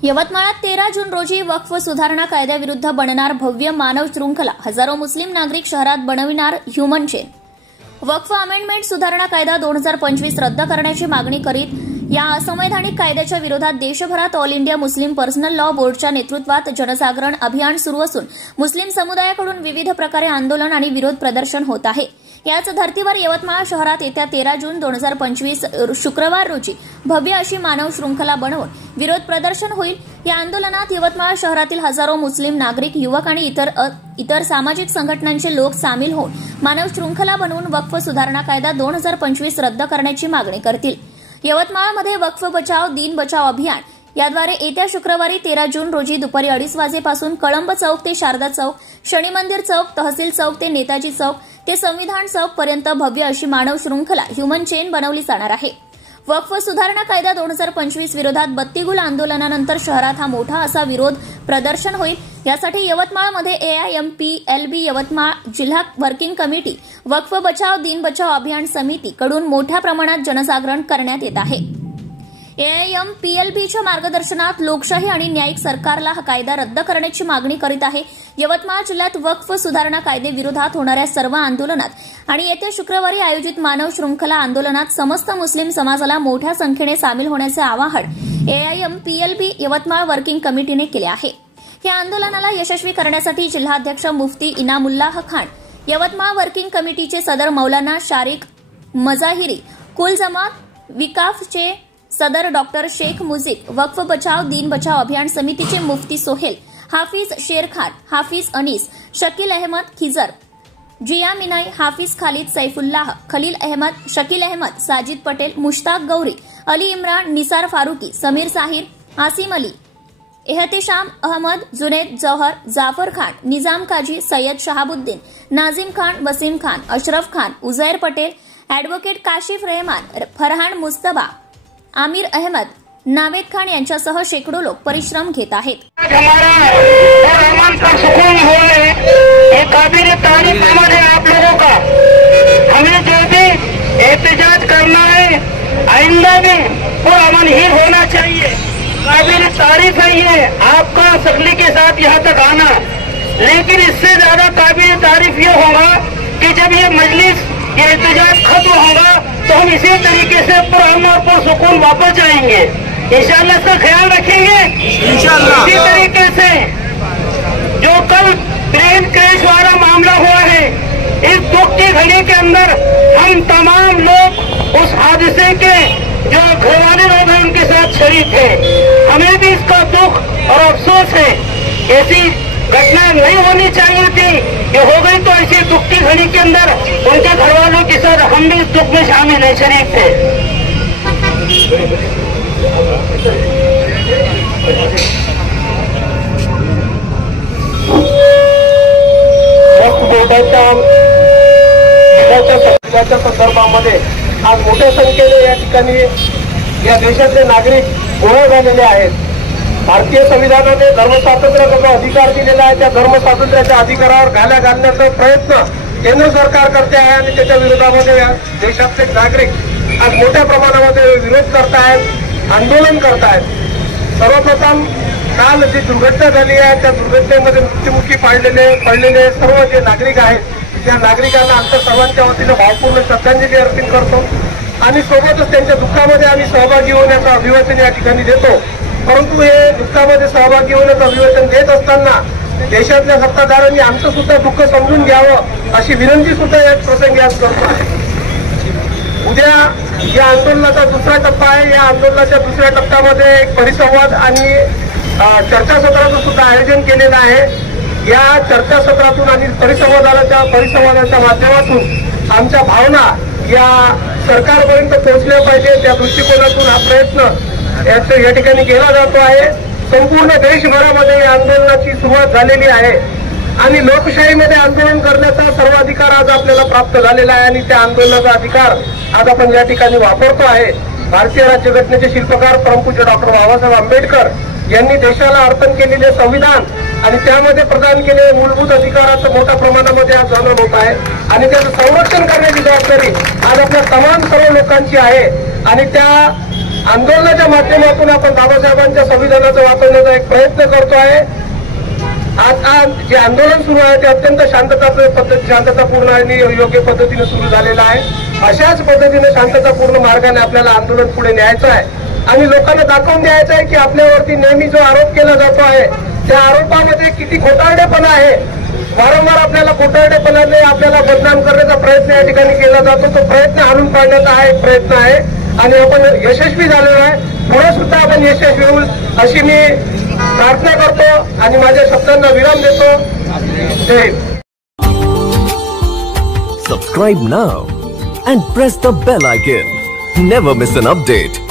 यवतमाळात 13 जून रोजी वक्फ सुधारणा कायद्याविरुद्ध बनणार भव्य मानव शृंखला, हजारो मुस्लिम नागरिक शहरात बनविणार ह्युमन चेन। वक्फ अमेंडमेंट सुधारणा कायदा 2025 रद्द करण्याची मागणी करीत या असंवैधानिक कायद्याच्या विरोधात देशभरात all India Muslim personal law बोर्डच्या नेतृत्वात जनजागरण अभियान सुरू असून मुस्लिम समुदायाकडून विविध प्रकारे आंदोलन आणि विरोध प्रदर्शन होत आहे। याच धर्तीवर यवतमाळ शहरात येत्या 13 जून 2025 शुक्रवार रोजी भव्य अशी मानव शृंखला बनवून विरोध प्रदर्शन होईल। या आंदोलनात यवतमाळ शहरातील हजारो मुस्लिम नागरिक, युवक आणि इतर सामाजिक संघटनांचे लोक सामील होऊन मानव शृंखला बनवून वक्फ सुधारणा कायदा 2025 रद्द करण्याची मागणी करतील। यवतमाळमध्ये वक्फ बचाव दिन बचाव अभियान याद्वारे येत्या शुक्रवारी 13 जून रोजी दुपारी 2:30 वाजेपासून कळंब चौक ते शारदा चौक, शनी मंदिर चौक, तहसील चौक ते नेताजी चौक ते संविधान चौक पर्यंत भव्य अशी मानव शृंखला ह्युमन चेन बनवली जाणार आहे। वक्फ सुधारणा कायदा 2025 विरोधात बत्तीगुल आंदोलनानंतर शहरात हा मोठा असा विरोध प्रदर्शन होईल। यासाठी यवतमाळमध्ये AIMPLB यवतमाळ जिल्हा वर्किंग कमिटी, वक्फ बचाव दिन बचाव अभियान समिती कडून मोठ्या प्रमाणात जनजागरण करण्यात येत आहे। AIMPLBच्या मार्गदर्शनात लोकशाही आणि न्यायिक सरकारला हा कायदा रद्द करण्याची मागणी करीत आहे। यवतमाळ जिल्ह्यात वक्फ सुधारणा कायदेविरोधात होणाऱ्या सर्व आंदोलनात आणि येत्या शुक्रवारी आयोजित मानव शृंखला आंदोलनात समस्त मुस्लिम समाजाला मोठ्या संख्येने सामील होण्याचे आवाहन AIMPLB यवतमाळ वर्किंग कमिटीने केले आहे। या आंदोलनाला यशस्वी करण्यासाठी जिल्हाध्यक्ष मुफ्ती इनामुल्लाह खान, यवतमाळ वर्किंग कमिटीचे सदर मौलाना शारिक मजाहिरी, कुल जमात विकाफचे सदर डॉक्टर शेख मुजीब, वक्फ बचाव दिन बचाव अभियान समितीचे मुफ्ती सोहेल, हाफिज शेरखान, हाफिज अनीस, शकील अहमद खिजर, जिया मिनाई, हाफिज खालिद सैफुल्लाह, खलील अहमद, शकील अहमद, साजिद पटेल, मुश्ताक गौरी, अली इम्रान, निसार फारुकी, समीर साहिर, आसिम अली, एहतेशाम अहमद, जुनेद जौहर, जाफर खान, निजाम काजी, सय्यद शहाबुद्दीन, नाजिम खान, वसीम खान, अशरफ खान, उजैर पटेल, एडव्होकेट काशिफ रहमान, फरहान मुस्तबा, आमिर अहमद, नावेद खान यांच्यासह शेकडो लोक परिश्रम घेत आहेत। आप लोगों का हमें जो भी एहतजाज करना है आइंदा भी वो अमन ही होना चाहिए। काबिल तारीफ है ये आपका सकली के साथ यहाँ तक आना, लेकिन इससे ज्यादा काबिल तारीफ ये होगा कि जब ये मजलिस ये एहतजाज खत्म होगा तो हम इसी तरीके से पुरअमन और पुरसुकून वापस जाएंगे। इंशाअल्लाह इसका ख्याल रखेंगे। इंशाअल्लाह इसी तरीके से जो कल ट्रेन क्रैश वाला मामला हुआ है, इस दुख की घड़ी के अंदर हम तमाम लोग उस हादसे के जो घरवाले लोग हैं उनके साथ शरीक थे। हमें भी इसका दुख और अफसोस है, ऐसी घटना नहीं होनी चाहिए थी। ये हो गई तो ऐसी दुख की घड़ी के अंदर उनके घरवालों के साथ हम भी इस दुख में शामिल है, शरीक थे। बोर्डाच्या संदर्भामध्ये आज मोठ्या संख्येने या ठिकाणी या देशातले नागरिक गोळा झालेले आहेत। भारतीय संविधानाने धर्मस्वातंत्र्याचा जो अधिकार दिलेला आहे त्या धर्मस्वातंत्र्याच्या अधिकारावर घाला घालण्याचा प्रयत्न केंद्र सरकार करते आहे आणि त्याच्या विरोधामध्ये देशातले नागरिक आज मोठ्या प्रमाणामध्ये विरोध करतायत, आंदोलन करतायत। सर्वप्रथम काल जी दुर्घटना झाली आहे त्या दुर्घटनेमध्ये मृत्युमुखी पडलेले सर्व जे नागरिक आहेत त्या नागरिकांना आमच्या सर्वांच्या वतीनं भावपूर्ण श्रद्धांजली अर्पण करतो आणि सोबतच त्यांच्या दुःखामध्ये आम्ही सहभागी होण्याचं अभिवादन या ठिकाणी देतो। परंतु हे दुःखामध्ये सहभागी होण्याचं अभिवादन देत असताना देशातल्या सत्ताधाऱ्यांनी आमचं सुद्धा दुःख समजून घ्यावं अशी विनंती सुद्धा या प्रसंगी आज करतो आहे। उद्या या आंदोलनाचा दुसरा टप्पा आहे। या आंदोलनाच्या दुसऱ्या टप्प्यामध्ये एक परिसंवाद आणि चर्चासत्राचं सुद्धा आयोजन केलेलं आहे। या चर्चासत्रातून आणि परिसंवादाच्या माध्यमातून आमच्या भावना या सरकारपर्यंत पोहोचल्या पाहिजे त्या दृष्टिकोनातून हा प्रयत्न या ठिकाणी केला जातो आहे। संपूर्ण देशभरामध्ये या आंदोलनाची सुरुवात झालेली आहे आणि लोकशाहीमध्ये आंदोलन करण्याचा सर्वाधिकार आज आपल्याला प्राप्त झालेला आहे आणि त्या आंदोलनाचा अधिकार आज आपण या ठिकाणी वापरतो आहे। भारतीय राज्यघटनेचे शिल्पकार परमपूज्य डॉक्टर बाबासाहेब आंबेडकर यांनी देशाला अर्पण केलेले संविधान आणि त्यामध्ये प्रदान केलेले मूलभूत अधिकाराचं मोठ्या प्रमाणामध्ये आज जाणून होत आहे आणि त्याचं संरक्षण करण्याची जबाबदारी आज आपल्या तमाम सर्व लोकांची आहे आणि त्या आंदोलनाच्या माध्यमातून आपण बाबासाहेबांच्या संविधानाचं वाचवण्याचा एक प्रयत्न करतो आहे. आज जे आंदोलन सुरू आहे ते अत्यंत शांततापूर्ण आणि योग्य पद्धतीने सुरू झालेलं आहे. अशाच पद्धतीने शांततापूर्ण मार्गाने आपल्याला आंदोलन पुढे न्यायचं आहे आणि लोकांना दाखवून द्यायचं आहे की आपल्यावरती नेहमी जो आरोप केला जातो आहे त्या आरोपामध्ये किती खोटारडेपणा आहे. वारंवार आपल्याला खोटारडेपणाने आपल्याला बदनाम करण्याचा प्रयत्न या ठिकाणी केला जातो. तो प्रयत्न हाणून पाडण्याचा हा एक प्रयत्न आहे आणि आपण यशस्वी झालेलो आहे. पुढे सुद्धा आपण यशस्वी होऊ अशी मी प्रार्थना करतो आणि माझ्या शब्दांना विराम देतो. जय Hind. Subscribe now and press the bell icon. Never miss an update.